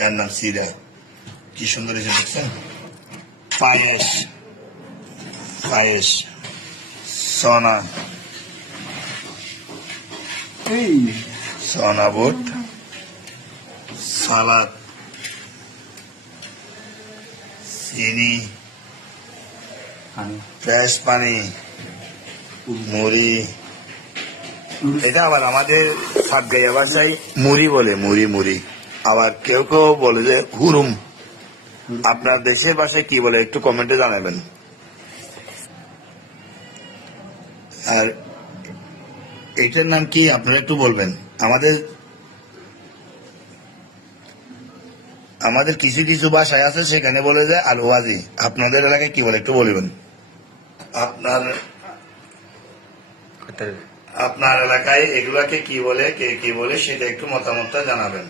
এর নাম সিরা। কি সুন্দর হয়েছে দেখছেন। পায়েস, পায়েস, সোনা, সোনা বুট, সালাদ, চিনি, ফ্রেশ পানি, মুড়ি। এটা আবার আমাদের সাতগাইয়া ভাষায় মুড়ি বলে, মুড়ি মুড়ি। আবার কেউ কেউ বলে যে হুরুম। আপনার দেশের ভাষায় কি বলে একটু কমেন্টে জানাবেন। আর এটার নাম কি আপনারা একটু বলবেন। আমাদের কিছু কিছু ভাষায় আছে সেখানে বলে যে আলু ভাজি। আপনাদের এলাকায় কি বলে একটু বলবেন। আপনার এলাকায় এগুলাকে কি বলে, কে কি বলে সেটা একটু মতামতটা জানাবেন।